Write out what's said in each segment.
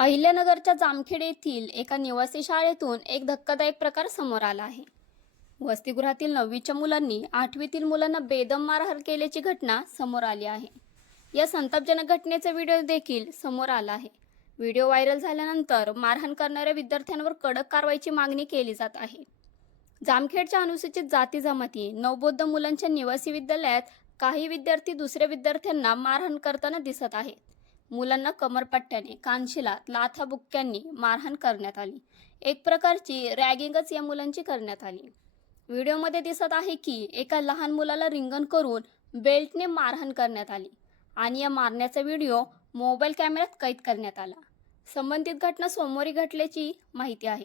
अहिल्यानगरच्या जामखेड येथील एका निवासी शाळेतून एक धक्कादायक प्रकार समोर आला आहे. वसतिगृहातील नववीच्या मुलांनी आठवीतील मुलांना बेदम मारहाण केल्याची घटना समोर आली आहे. या संतापजनक घटनेचा व्हिडिओ देखील समोर आला आहे. व्हिडिओ व्हायरल झाल्यानंतर मारहाण करणाऱ्या विद्यार्थ्यांवर कडक कारवाईची मागणी केली जात आहे. जामखेडच्या अनुसूचित जाती जमाती नवबौद्ध मुलांच्या निवासी विद्यालयात काही विद्यार्थी दुसऱ्या विद्यार्थ्यांना मारहाण करताना दिसत आहेत. मुलांना कमरपट्ट्याने कांशीला लाथाबुक्क्यांनी मारहाण करण्यात आली. एक प्रकारची रॅगिंगच या मुलांची करण्यात आली. व्हिडिओमध्ये दिसत आहे की एका लहान मुलाला रिंगण करून बेल्टने मारहाण करण्यात आली आणि या मारण्याचा व्हिडिओ मोबाईल कॅमेऱ्यात कैद करण्यात आला. संबंधित घटना सोमवारी घडल्याची माहिती आहे.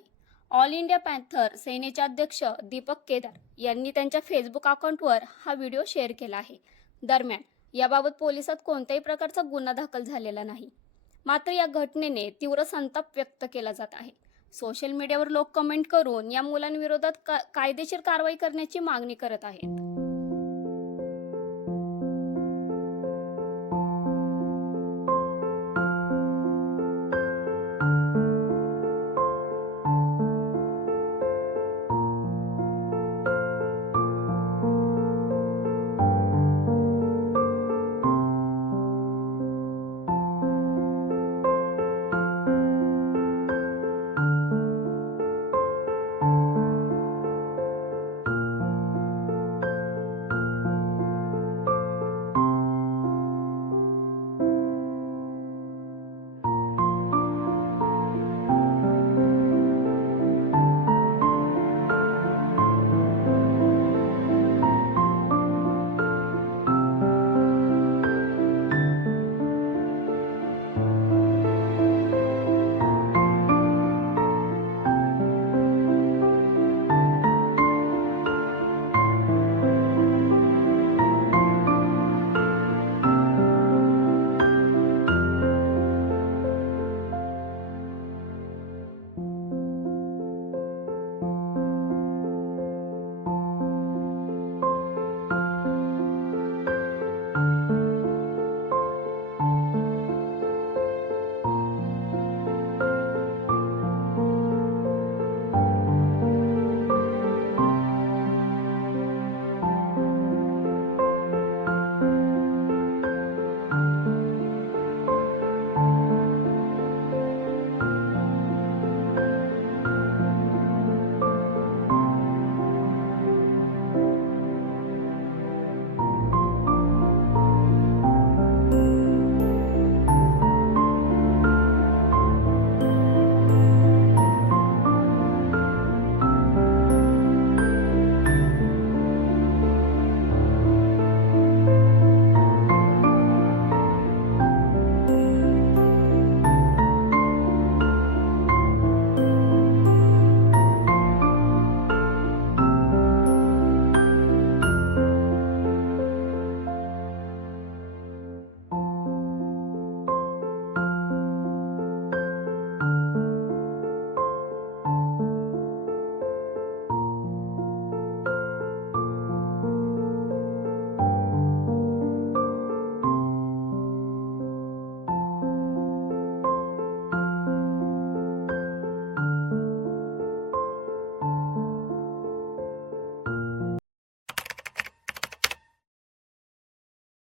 ऑल इंडिया पॅन्थर सेनेचे अध्यक्ष दीपक केदार यांनी त्यांच्या फेसबुक अकाउंटवर हा व्हिडिओ शेअर केला आहे. दरम्यान याबाबत पोलिसात कोणत्याही प्रकारचा गुन्हा दाखल झालेला नाही. मात्र या घटनेने तीव्र संताप व्यक्त केला जात आहे. सोशल मीडियावर लोक कमेंट करून या मुलांविरोधात का कायदेशीर कारवाई करण्याची मागणी करत आहेत.